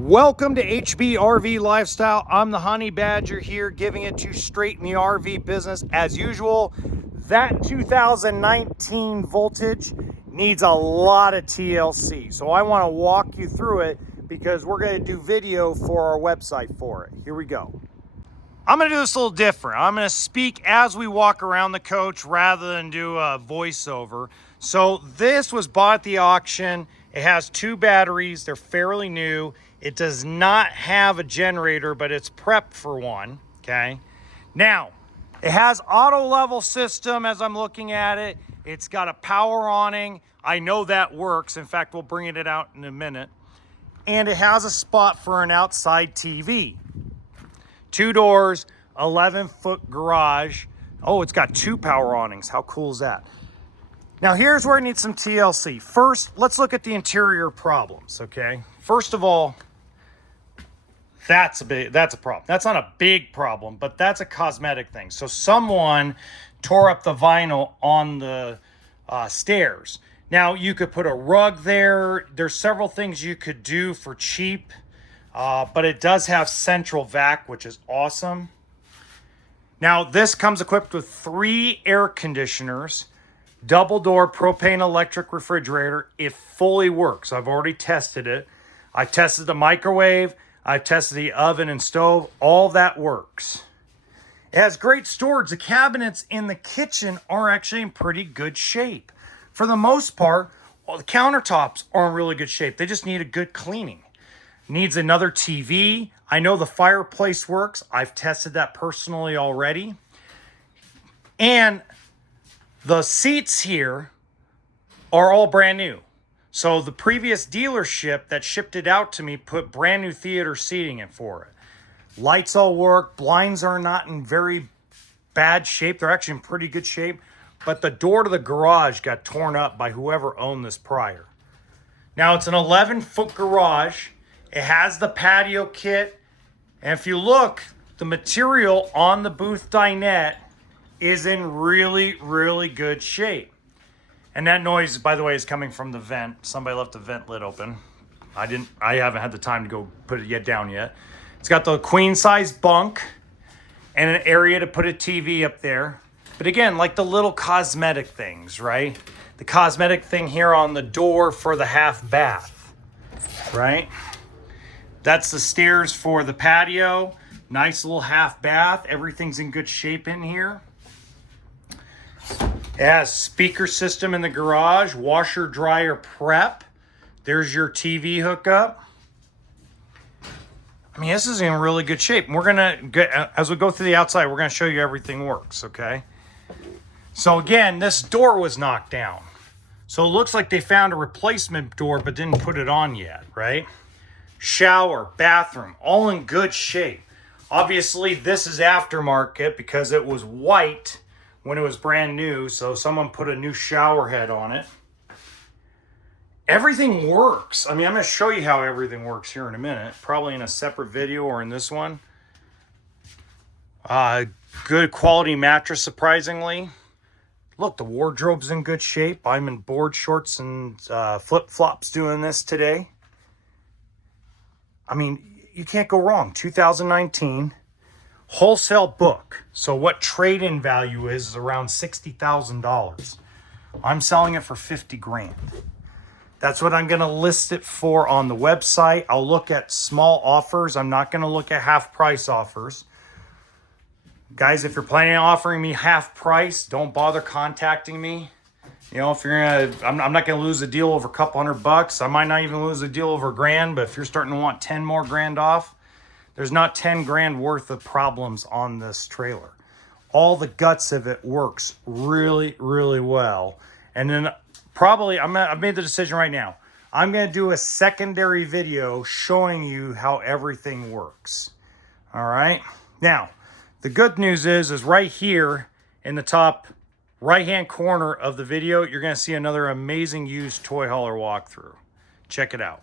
Welcome to HBRV Lifestyle. I'm the Honey Badger here, giving it to you straight in the RV business. As usual, that 2019 Voltage needs a lot of TLC. So I want to walk you through it because we're going to do video for our website for it. Here we go. I'm going to do this a little different. I'm going to speak as we walk around the coach rather than do a voiceover. So this was bought at the auction. It has 2 batteries. They're fairly new. It does not have a generator, but it's prepped for one, okay? Now, it has auto level system as I'm looking at it. It's got a power awning. I know that works. In fact, we'll bring it out in a minute. And it has a spot for an outside TV. 2 doors, 11-foot garage. Oh, it's got 2 power awnings. How cool is that? Now, here's where I need some TLC. First, let's look at the interior problems, okay? First of all, that's a problem. That's not a big problem, but that's a cosmetic thing. So someone tore up the vinyl on the stairs. Now, you could put a rug there. There's several things you could do for cheap, but it does have central vac, which is awesome. Now, this comes equipped with 3 air conditioners, double door propane electric refrigerator. It fully works. I've already tested it. I tested the microwave. I've tested the oven and stove. All that works. It has great storage. The cabinets in the kitchen are actually in pretty good shape. For the most part, all the countertops are in really good shape. They just need a good cleaning. Needs another TV. I know the fireplace works. I've tested that personally already. And the seats here are all brand new. So the previous dealership that shipped it out to me put brand new theater seating in for it. Lights all work. Blinds are not in very bad shape. They're actually in pretty good shape. But the door to the garage got torn up by whoever owned this prior. Now, it's an 11-foot garage. It has the patio kit. And if you look, the material on the booth dinette is in really, really good shape. And that noise, by the way, is coming from the vent. Somebody left the vent lid open. I haven't had the time to go put it down yet. It's got the queen size bunk and an area to put a TV up there. But again, like the little cosmetic things, right? The cosmetic thing here on the door for the half bath, right? That's the stairs for the patio. Nice little half bath. Everything's in good shape in here. It has speaker system in the garage, washer dryer prep. There's your TV hookup. I mean, this is in really good shape. And we're gonna get, as we go through the outside, we're gonna show you everything works, okay? So again, this door was knocked down. So it looks like they found a replacement door but didn't put it on yet, right? Shower, bathroom, all in good shape. Obviously, this is aftermarket because it was white when it was brand new, so someone put a new shower head on it. Everything works. I mean, I'm going to show you how everything works here in a minute, probably in a separate video or in this one. Good quality mattress, surprisingly. Look, the wardrobe's in good shape. I'm in board shorts and flip-flops doing this today. I mean, you can't go wrong. 2019. Wholesale book. So what trade-in value is around $60,000. I'm selling it for 50 grand. That's what I'm going to list it for on the website. I'll look at small offers. I'm not going to look at half price offers. Guys, if you're planning on offering me half price, don't bother contacting me. You know, if you're I'm not going to lose a deal over a couple $100. I might not even lose a deal over $1,000, but if you're starting to want 10 more grand off, there's not 10 grand worth of problems on this trailer. All the guts of it works really, really well. And then probably, I've made the decision right now. I'm going to do a secondary video showing you how everything works. All right. Now, the good news is right here in the top right-hand corner of the video, you're going to see another amazing used toy hauler walkthrough. Check it out.